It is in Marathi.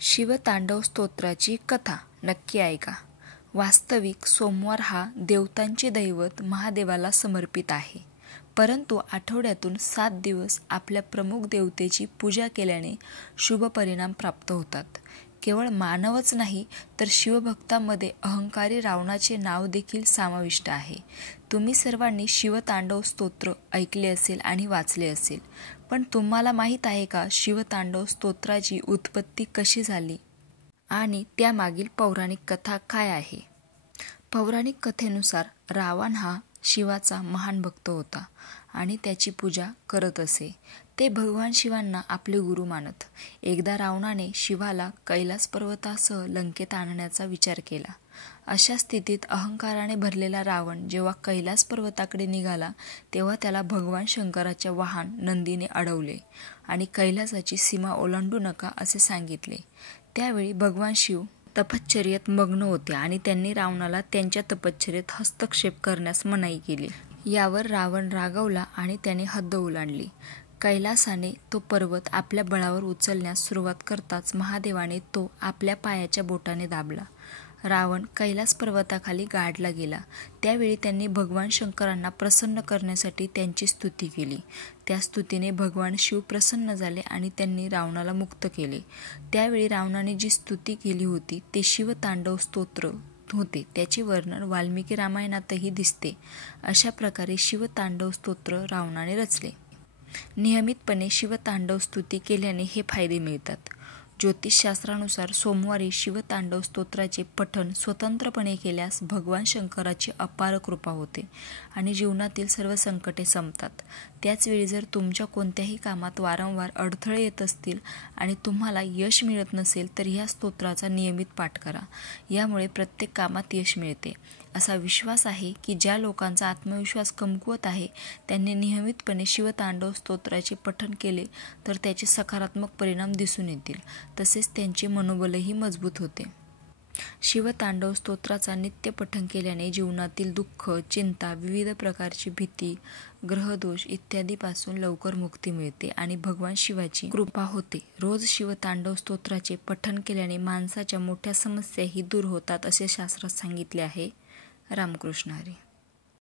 शिवतांडव स्तोत्राची कथा नक्की ऐका. वास्तविक सोमवार हा देवतांचे दैवत महादेवाला समर्पित आहे. परंतु आठवड्यातून 7 दिवस आपल्या प्रमुख देवतेची पूजा केल्याने शुभ परिणाम प्राप्त होतात. केवळ मानवच नाही तर शिवभक्तांमध्ये अहंकारी रावणाचे नाव देखील समाविष्ट आहे. तुम्ही सर्वांनी शिवतांडव स्तोत्र ऐकले असेल आणि वाचले असेल. पण तुम्हाला माहीत आहे का शिवतांडव स्तोत्राची उत्पत्ती कशी झाली आणि त्यामागील पौराणिक कथा काय आहे? पौराणिक कथेनुसार रावण हा शिवाचा महान भक्त होता आणि त्याची पूजा करत असे. ते भगवान शिवांना आपले गुरु मानत. एकदा रावणाने शिवाला कैलास पर्वतासह लंकेत आणण्याचा विचार केला. अशा स्थितीत अहंकाराने भरलेला रावण जेव्हा कैलास पर्वताकडे निघाला तेव्हा त्याला भगवान शंकराच्या वाहन नंदीने अडवले आणि कैलासाची सीमा ओलांडू नका असे सांगितले. त्यावेळी भगवान शिव तपश्चर्येत मग्न होते आणि त्यांनी रावणाला त्यांच्या तपश्चर्येत हस्तक्षेप करण्यास मनाई केली. यावर रावण रागावला आणि त्याने हद्द ओलांडली. कैलासाने तो पर्वत आपल्या बळावर उचलण्यास सुरुवात करताच महादेवाने तो आपल्या पायाच्या बोटाने दाबला. रावण कैलास पर्वताखाली गाडला गेला. त्यावेळी त्यांनी भगवान शंकरांना प्रसन्न करण्यासाठी त्यांची स्तुती केली. त्या स्तुतीने भगवान शिव प्रसन्न झाले आणि त्यांनी रावणाला मुक्त केले. त्यावेळी रावणाने जी स्तुती केली होती ते शिवतांडव स्तोत्र होते. त्याचे वर्णन वाल्मिकी रामायणातही दिसते. अशा प्रकारे शिवतांडव स्तोत्र रावणाने रचले. नियमितपणे शिवतांडव स्तुती केल्याने हे फायदे मिळतात. ज्योतिषशास्त्रानुसार सोमवारी शिवतांडव स्तोत्राचे पठण स्वतंत्रपणे केल्यास भगवान शंकराची अपार कृपा होते आणि जीवनातील सर्व संकटे संपतात. त्याचवेळी जर तुमच्या कोणत्याही कामात वारंवार अडथळे येत असतील आणि तुम्हाला यश मिळत नसेल तर ह्या स्तोत्राचा नियमित पाठ करा. यामुळे प्रत्येक कामात यश मिळते. असा विश्वास आहे की ज्या लोकांचा आत्मविश्वास कमकुवत आहे त्यांनी नियमितपणे शिवतांडव स्तोत्राचे पठण केले तर त्याचे सकारात्मक परिणाम दिसून येतील. तसेच त्यांचे मनोबलही मजबूत होते. शिवतांडव स्तोत्राचा नित्य पठण केल्याने जीवनातील दुःख, चिंता, विविध प्रकारची भीती, ग्रहदोष इत्यादीपासून लवकर मुक्ती मिळते आणि भगवान शिवाची कृपा होते. रोज शिवतांडव स्तोत्राचे पठण केल्याने माणसाच्या मोठ्या समस्याही दूर होतात असे शास्त्रात सांगितले आहे. रामकृष्ण हरी.